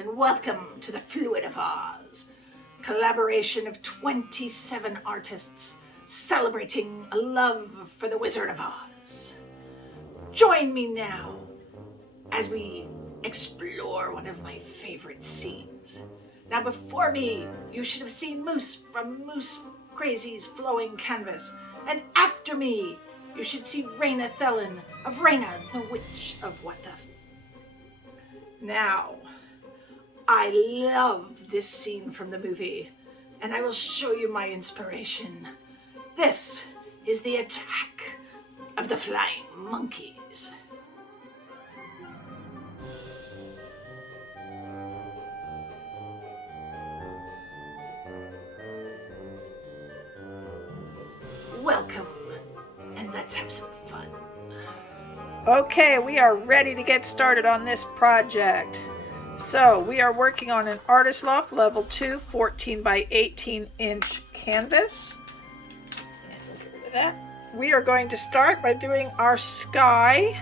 and welcome to the Fluid of Oz, collaboration of 27 artists celebrating a love for the Wizard of Oz. Join me now as we explore one of my favorite scenes. Now before me, you should have seen Moose from Moose Crazy's flowing canvas, and after me, you should see Raina Thelen of Raina, the Witch of What the... Now, I love this scene from the movie, and I will show you my inspiration. This is the attack of the flying monkeys. Welcome, and let's have some fun. Okay, we are ready to get started on this project. So we are working on an Artist Loft Level 2 14 by 18 inch canvas. And we'll get rid of that. We are going to start by doing our sky,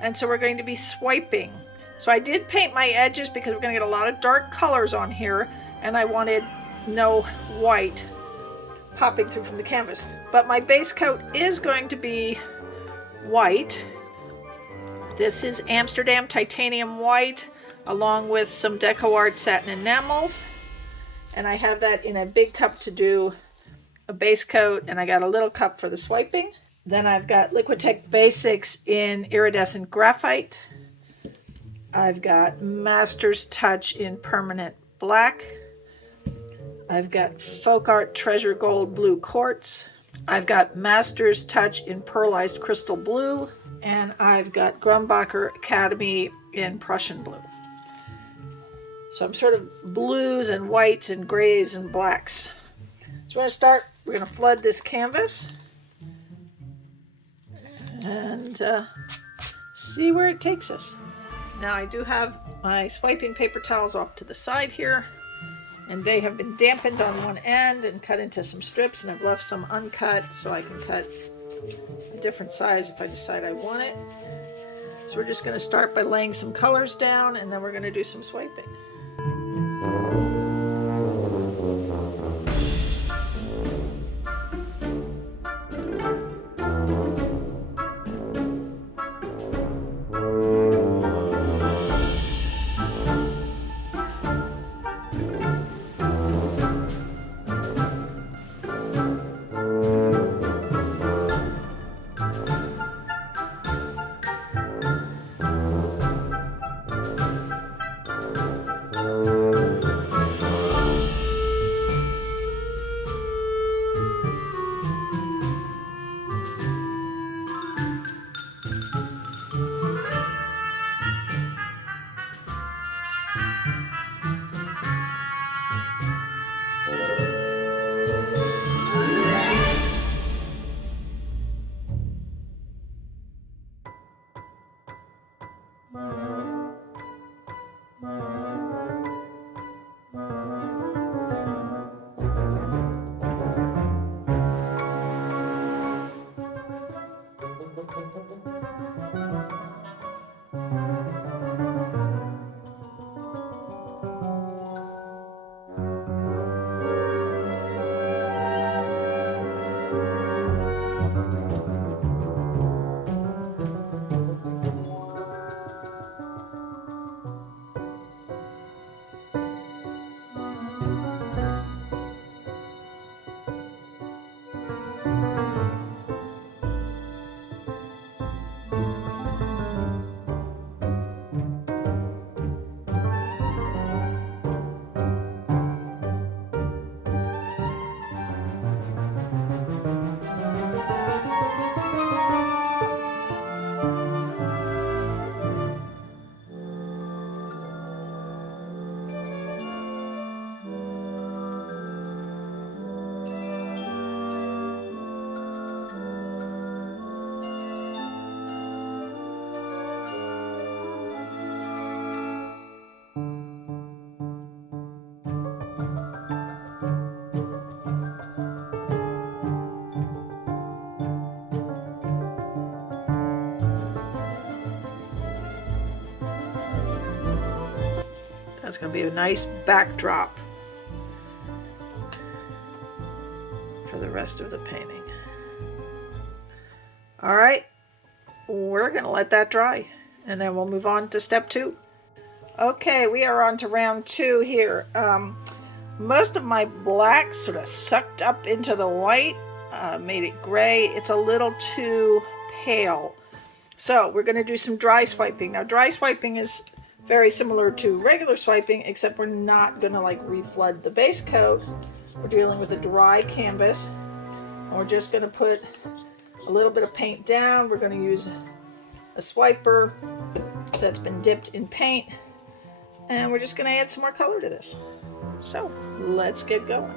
and so we're going to be swiping. So I did paint my edges because we're going to get a lot of dark colors on here, and I wanted no white popping through from the canvas. But my base coat is going to be white. This is Amsterdam Titanium White, along with some Deco Art Satin Enamels. And I have that in a big cup to do a base coat, and I got a little cup for the swiping. Then I've got Liquitex Basics in Iridescent Graphite. I've got Master's Touch in Permanent Black. I've got Folk Art Treasure Gold Blue Quartz. I've got Master's Touch in Pearlized Crystal Blue. And I've got Grumbacher Academy in Prussian Blue. So I'm sort of blues and whites and grays and blacks. So we're going to start, we're going to flood this canvas and see where it takes us. Now I do have my swiping paper towels off to the side here, and they have been dampened on one end and cut into some strips, and I've left some uncut so I can cut a different size if I decide I want it. So we're just going to start by laying some colors down, and then we're going to do some swiping. It's going to be a nice backdrop for the rest of the painting. All right, we're going to let that dry, and then we'll move on to step 2. Okay, we are on to round 2 here. Most of my black sort of sucked up into the white, made it gray. It's a little too pale. So we're going to do some dry swiping. Now, dry swiping is very similar to regular swiping, except we're not going to like reflood the base coat. We're dealing with a dry canvas, and we're just going to put a little bit of paint down. We're going to use a swiper that's been dipped in paint, and we're just going to add some more color to this. So let's get going.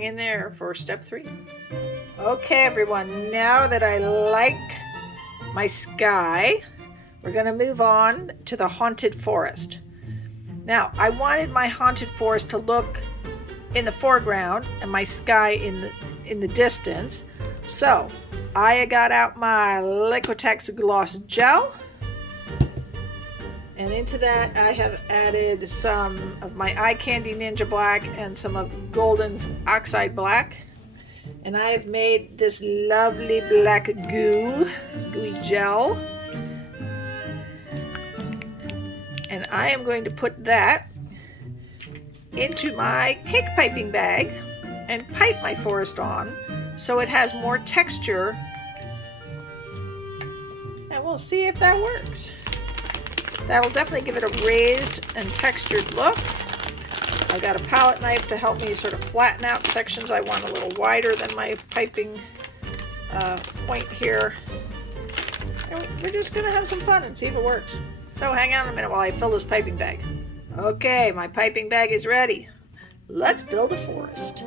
hang in there for step 3. Okay, everyone, now that I like my sky, we're going to move on to the haunted forest. Now, I wanted my haunted forest to look in the foreground and my sky in the distance. So, I got out my Liquitex gloss gel. And into that, I have added some of my Eye Candy Ninja Black and some of Golden's Oxide Black. And I have made this lovely black gooey gel. And I am going to put that into my cake piping bag and pipe my forest on so it has more texture. And we'll see if that works. That will definitely give it a raised and textured look. I've got a palette knife to help me sort of flatten out sections I want a little wider than my piping point here. And we're just going to have some fun and see if it works. So hang on a minute while I fill this piping bag. Okay, my piping bag is ready. Let's build a forest.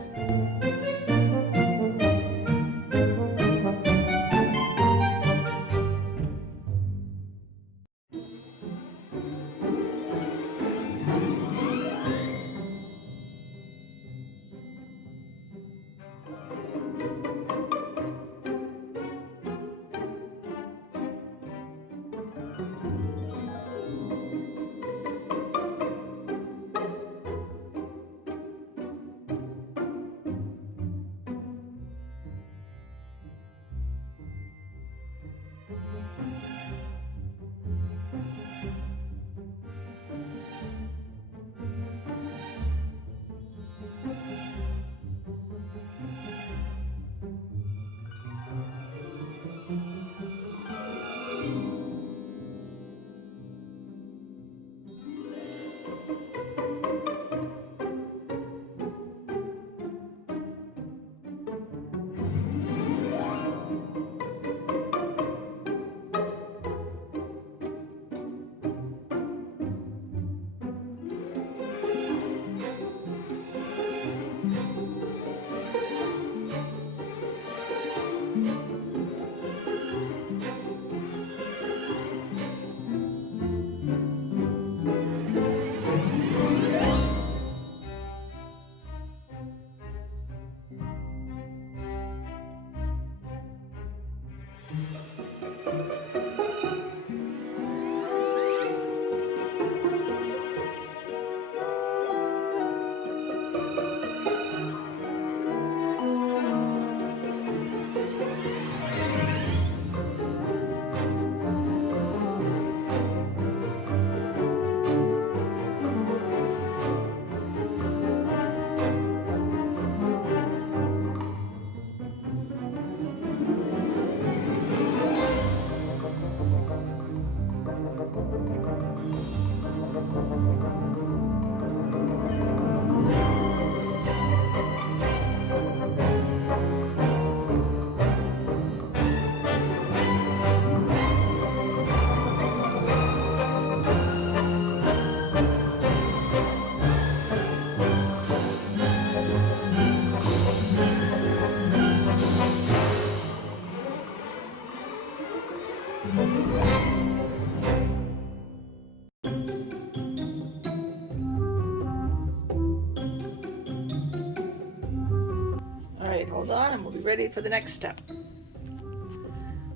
Hold on, and we'll be ready for the next step.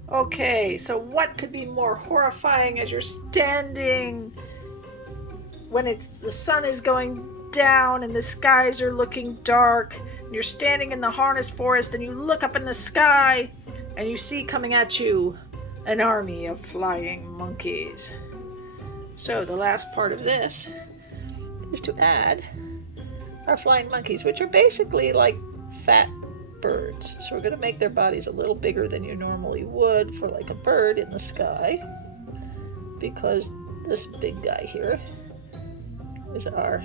Okay, so what could be more horrifying as you're standing when the sun is going down and the skies are looking dark, and you're standing in the harness forest and you look up in the sky and you see coming at you an army of flying monkeys. So the last part of this is to add our flying monkeys, which are basically like fat birds. So we're going to make their bodies a little bigger than you normally would for like a bird in the sky, because this big guy here is our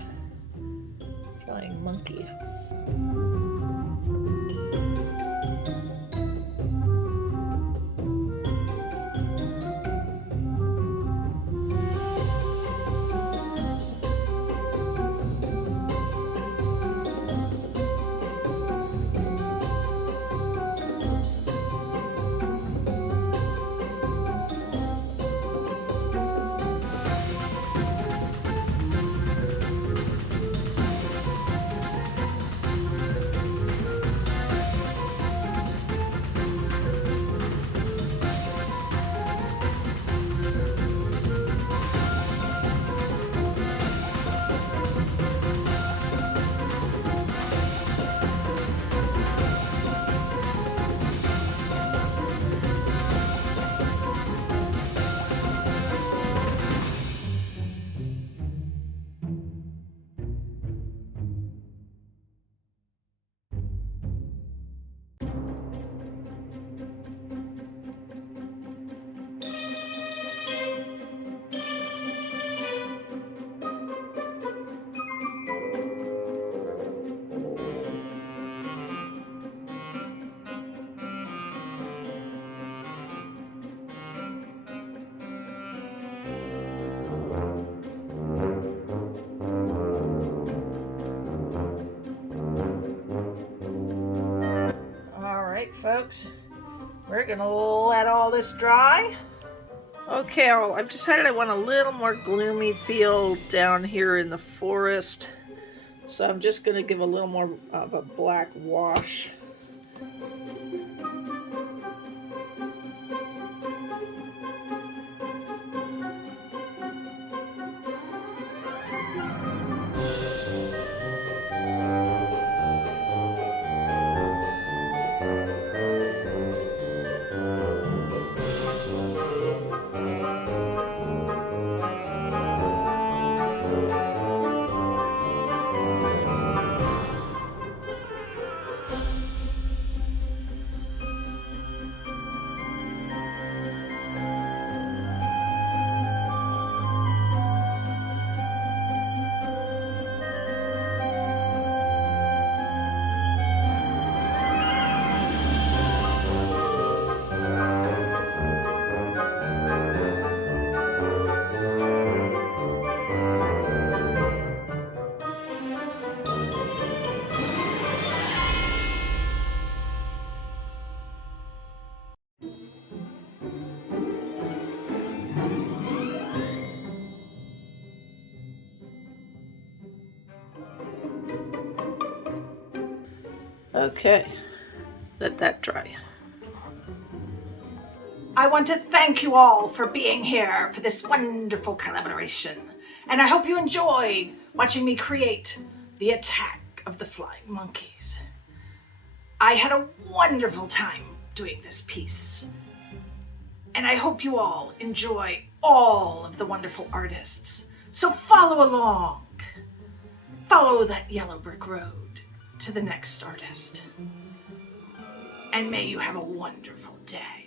flying monkey. folks. We're gonna let all this dry. Okay, I've decided I want a little more gloomy feel down here in the forest. So I'm just gonna give a little more of a black wash. Okay, let that dry. I want to thank you all for being here for this wonderful collaboration, and I hope you enjoyed watching me create the Attack of the Flying Monkeys. I had a wonderful time doing this piece, and I hope you all enjoy all of the wonderful artists. So follow along. Follow that yellow brick road to the next artist. And may you have a wonderful day.